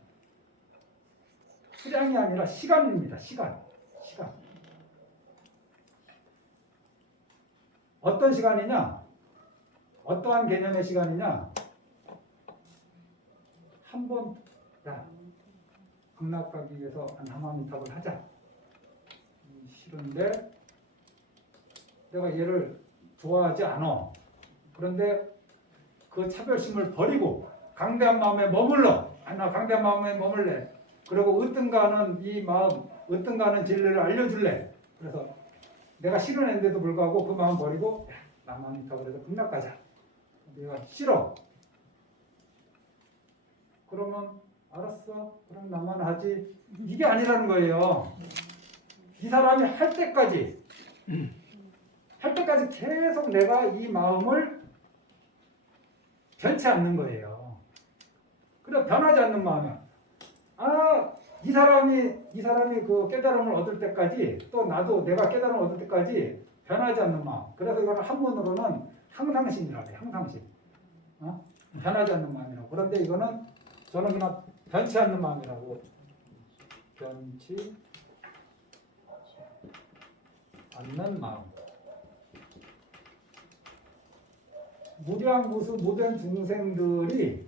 수량이 아니라 시간입니다. 시간. 어떤 시간이냐? 어떠한 개념의 시간이냐? 한번 극락 가기 위해서 한마미탑을 하자. 싫은데 내가 얘를 좋아하지 않아. 그런데 그 차별심을 버리고 강대한 마음에 머물러. 나 강대한 마음에 머물래. 그리고 으뜸가는 이 마음, 으뜸가는 진리를 알려줄래. 그래서 내가 싫은 애인데도 불구하고 그 마음 버리고 남한이니까 그래서 극락 가자. 내가 싫어. 그러면 알았어. 그럼 나만 하지. 이게 아니라는 거예요. 이 사람이 할 때까지 계속 내가 이 마음을 변치 않는 거예요. 그래 변하지 않는 마음이야. 이 사람이 그 깨달음을 얻을 때까지 또 나도 내가 깨달음을 얻을 때까지 변하지 않는 마음. 그래서 이거는 한문으로는 항상심이라고 해요. 항상심. 변하지 않는 마음이라고. 그런데 이거는 저는 그냥 변치 않는 마음이라고. 변치 않는 마음. 무량무수 무변 중생들이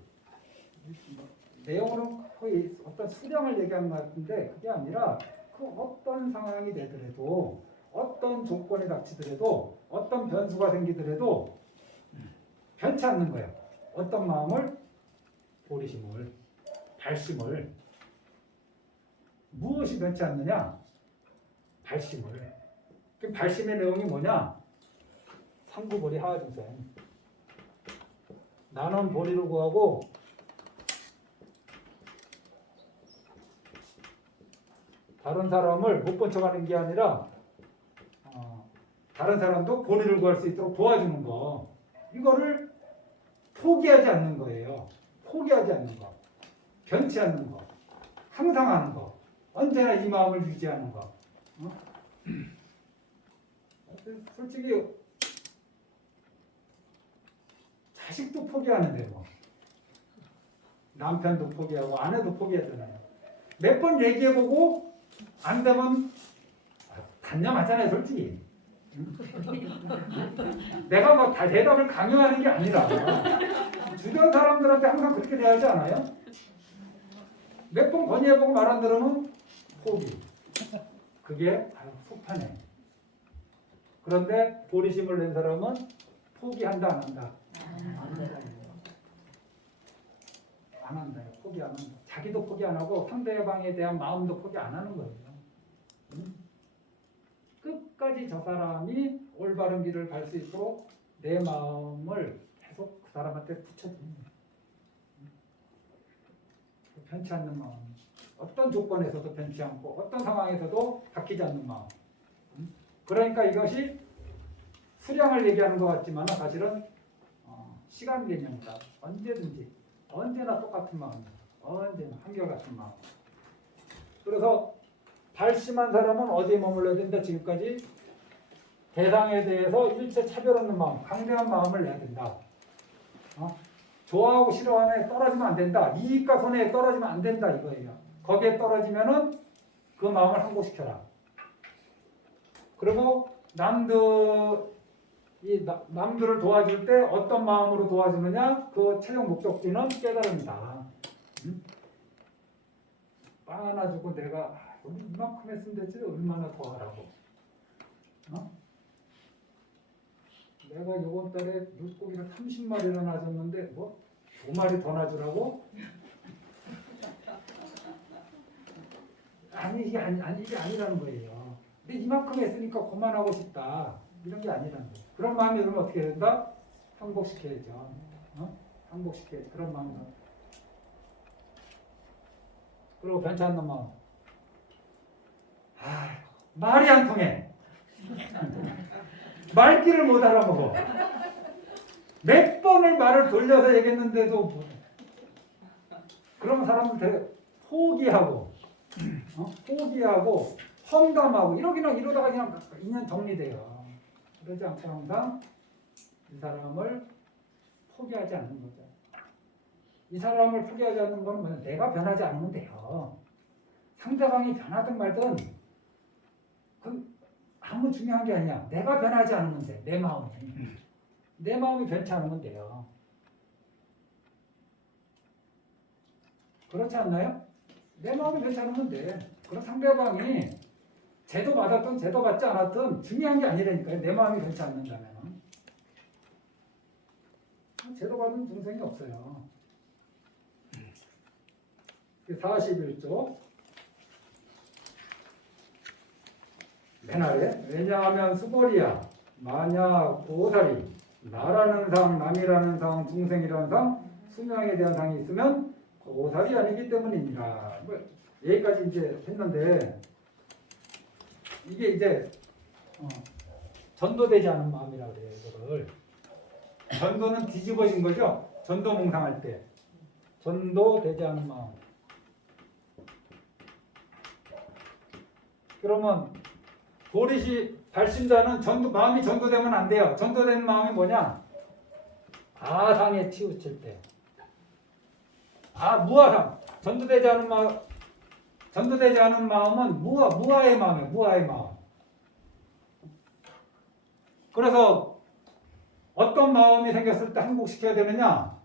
내용으로는 거의 어떤 수량을 얘기하는 것 같은데 그게 아니라 그 어떤 상황이 되더라도 어떤 조건이 닥치더라도 어떤 변수가 생기더라도 변치 않는 거예요. 어떤 마음을? 보리심을, 발심을. 무엇이 변치 않느냐? 발심을. 그 발심의 내용이 뭐냐? 상부보리 하하중생. 나는 보리를 구하고 다른 사람을 못 본 척하는 게 아니라 다른 사람도 보리를 구할 수 있도록 도와주는 거. 이거를 포기하지 않는 거예요. 포기하지 않는 거. 변치 않는 거. 항상 하는 거. 언제나 이 마음을 유지하는 거. 솔직히 자식도 포기하는데 뭐. 남편도 포기하고 아내도 포기하잖아요. 몇 번 얘기해보고 안 되면 단념하잖아요, 솔직히. 내가 뭐 다 대답을 강요하는 게 아니라 주변 사람들한테 항상 그렇게 대하지 않아요? 몇 번 건의해보고 말 안 들으면 포기. 그게 속편해. 그런데 보리심을 낸 사람은 포기한다, 안 한다? 안 한다. 포기 안 한다. 자기도 포기 안 하고 상대방에 대한 마음도 포기 안 하는 거예요. 끝까지 저 사람이 올바른 길을 갈 수 있도록 내 마음을 계속 그 사람한테 붙여주는 거예요. 변치 않는 마음. 어떤 조건에서도 변치 않고 어떤 상황에서도 바뀌지 않는 마음. 그러니까 이것이 수량을 얘기하는 것 같지만 사실은 시간 개념이다. 언제나 똑같은 마음이다. 언제나 한결같은 마음. 그래서 발심한 사람은 어디에 머물러야 된다? 지금까지 대상에 대해서 일체 차별 없는 마음, 강대한 마음을 내야 된다. 좋아하고 싫어하는 떨어지면 안 된다. 이익과 손해에 떨어지면 안 된다 이거예요. 거기에 떨어지면은 그 마음을 항복시켜라. 그리고 남들을 도와줄 때 어떤 마음으로 도와주느냐? 그 최종 목적지는 깨달음이다. 빵 하나 주고 내가 이만큼 했으면 되지 얼마나 더 하라고. 내가 이번 달에 물고기를 30마리나 놔줬는데 뭐 2마리 더 놔주라고? 이게 아니라는 거예요. 근데 이만큼 했으니까 그만하고 싶다. 이런 게 아니라는 거예요. 그런 마음이 들면 어떻게 해야 된다? 항복시켜야죠. 항복시켜야지. 그런 마음은. 그리고 괜찮은 마음. 말이 안 통해. 말귀를 못 알아먹어. 몇 번을 말을 돌려서 얘기했는데도 그런 사람들 되게 포기하고 험담하고 이러다가 그냥 인연 정리돼요. 그러지 않고 항상 이 사람을 포기하지 않는 거죠. 이 사람을 포기하지 않는 건 뭐냐? 내가 변하지 않으면 돼요. 상대방이 변하든 말든 그건 아무 중요한 게 아니야. 내가 변하지 않으면 돼. 내 마음이 변치 않으면 돼요. 그렇지 않나요? 내 마음이 변치 않으면 돼. 그럼 상대방이 제도 받았든 제도 받지 않았든 중요한 게 아니라니까요. 내 마음이 변치 않는다면 제도 받은 중생이 없어요. 41조 맨 아래 왜냐하면 수고리야 만약 고사리 나라는 상 남이라는 상 중생이라는 상 수명에 대한 상이 있으면 고사리 아니기 때문이니라. 여기까지 이제 했는데 이게 이제 전도되지 않은 마음이라고 그래요. 이거를 전도는 뒤집어진 거죠. 전도 몽상할 때 전도되지 않은 마음. 그러면 도리시 발심자는 마음이 전도되면 안 돼요. 전도된 마음이 뭐냐? 아상에 치우칠 때. 무아상. 전도되지 않은 마음은 무아의 마음이에요. 무아의 마음. 그래서 어떤 마음이 생겼을 때 항복시켜야 되느냐?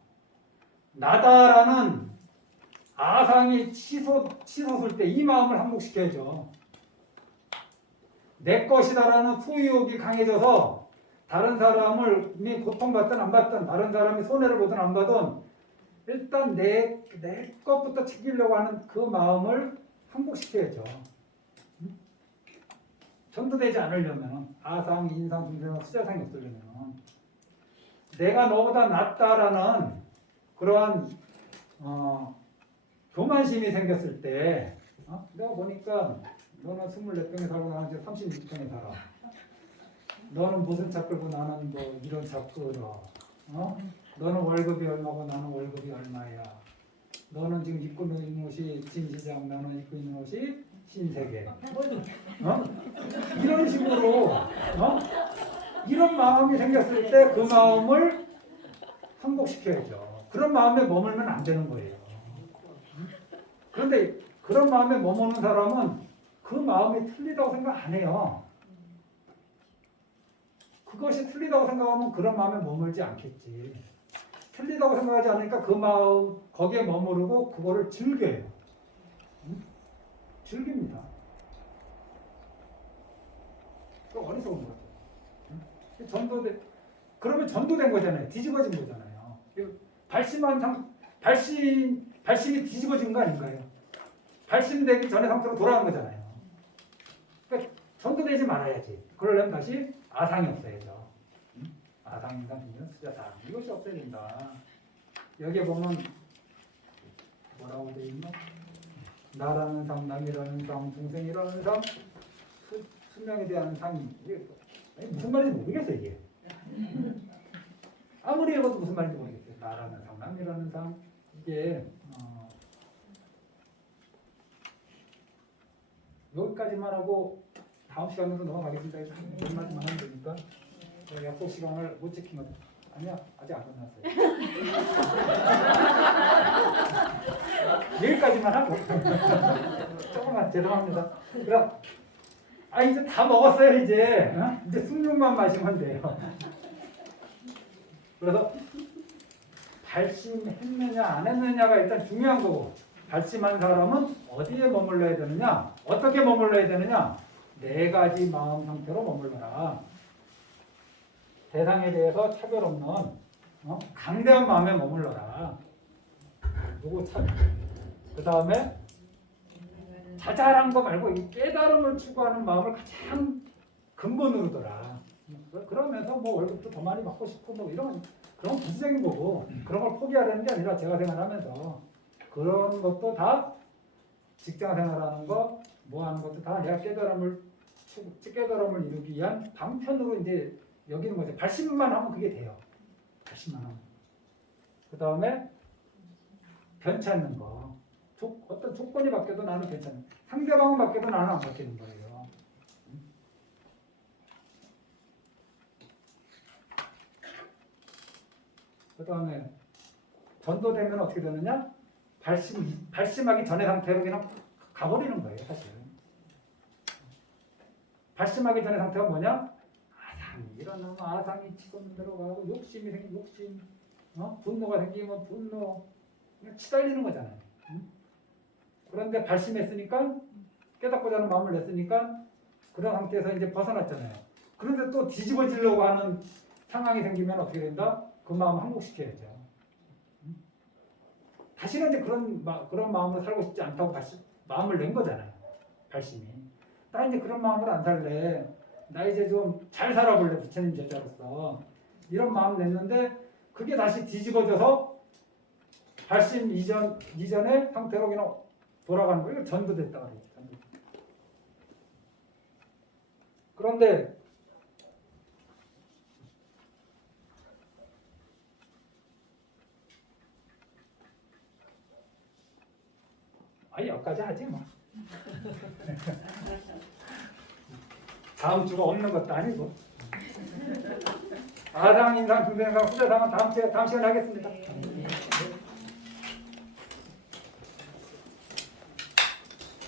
나다라는 아상이 치솟을 때 이 마음을 항복시켜야죠. 내 것이다라는 소유욕이 강해져서 다른 사람이 고통받든 안 받든 다른 사람이 손해를 보든 안 받든 일단 내 것부터 챙기려고 하는 그 마음을 항복시켜야죠. 전도되지 않으려면 아상, 인상, 중생, 수자상이 없으려면 내가 너보다 낫다라는 그러한 교만심이 생겼을 때 내가 보니까 너는 24평에 살고 나는 지금 36평에 살아. 너는 무슨 차 끌고 나는 뭐 이런 차 끌어. 너는 월급이 얼마고 나는 월급이 얼마야. 너는 지금 입고 있는 옷이 진시장, 나는 입고 있는 옷이 신세계. 이런 식으로 이런 마음이 생겼을 때 그 마음을 항복시켜야죠. 그런 마음에 머물면 안 되는 거예요. 그런데 그런 마음에 머무는 사람은 그 마음이 틀리다고 생각 안 해요. 그것이 틀리다고 생각하면 그런 마음에 머물지 않겠지. 틀리다고 생각하지 않으니까 그 마음 거기에 머무르고 그거를 즐겨요. 즐깁니다. 그 어리석은 거죠. 그러면 전도된 거잖아요. 뒤집어진 거잖아요. 발심이 뒤집어진 거 아닌가요? 발심되기 전에 상태로 돌아간 거잖아요. 그러니까 전도되지 말아야지. 그러려면 다시 아상이 없어야죠. 아상, 인상, 중생, 수자상 이것이 없어야 된다. 여기에 보면 뭐라고 되어 있나? 나라는 상, 남이라는 상, 중생이라는 상, 수명에 대한 상이 이게 무슨 말인지 모르겠어요. 이게 아무리 읽어도 무슨 말인지 모르겠어요. 나라는 상, 남이라는 상 이게 여기까지만 하고 다음 시간으로 넘어가겠습니다. 몇 마디만 하면 되니까. 약속 시간을 못 지킨 것 아니야, 아직 안 끝났어요. 여기까지만 하고 조금만 죄송합니다. 그럼 이제 다 먹었어요. 이제 이제 숭늉만 마시면 돼요. 그래서 발심했느냐 안 했느냐가 일단 중요한 거고, 발심한 사람은 어디에 머물러야 되느냐, 어떻게 머물러야 되느냐, 네 가지 마음 상태로 머물러라. 대상에 대해서 차별 없는 강대한 마음에 머물러라. 요거 참. 그 다음에 자잘한 거 말고 이 깨달음을 추구하는 마음을 가장 근본으로 둬라. 그러면서 뭐 월급도 더 많이 받고 싶고 뭐 이런 그런 부수적인 거고, 그런 걸 포기하려는 게 아니라 제가 생활하면서 그런 것도 다 직장 생활하는 거 뭐 하는 것도 다 내가 깨달음을 이루기 위한 방편으로 이제 여기는 거죠. 발심만 하면 그게 돼요. 발심만 하면. 그 다음에 변치 않는 거. 어떤 조건이 바뀌어도 나는 괜찮아. 상대방은 바뀌어도 나는 안 바뀌는 거예요. 그 다음에 전도되면 어떻게 되느냐? 발심하기 전의 상태로 그냥 가버리는 거예요, 사실. 발심하기 전의 상태가 뭐냐? 아상이 일어나면 아상이 치솟는 대로 가고, 욕심이 생기면 욕심, 분노가 생기면 분노, 그냥 치달리는 거잖아요. 그런데 발심했으니까, 깨닫고자 하는 마음을 냈으니까 그런 상태에서 이제 벗어났잖아요. 그런데 또 뒤집어지려고 하는 상황이 생기면 어떻게 된다? 그 마음을 항복시켜야죠. 다시는 이제 그런 마음으로 살고 싶지 않다고 마음을 낸 거잖아요. 발심이. 나 이제 그런 마음으로 안 살래. 나 이제 좀 잘 살아볼래. 부처님 제자로서. 이런 마음 냈는데 그게 다시 뒤집어져서 발심 이전의 상태로 그냥 돌아가는 거예요. 전도됐다 그래요. 그런데 여기까지 하지 뭐. 다음 주가 없는 것도 아니고. 아상, 인상, 중대상, 후대상은 다음 시간에 하겠습니다.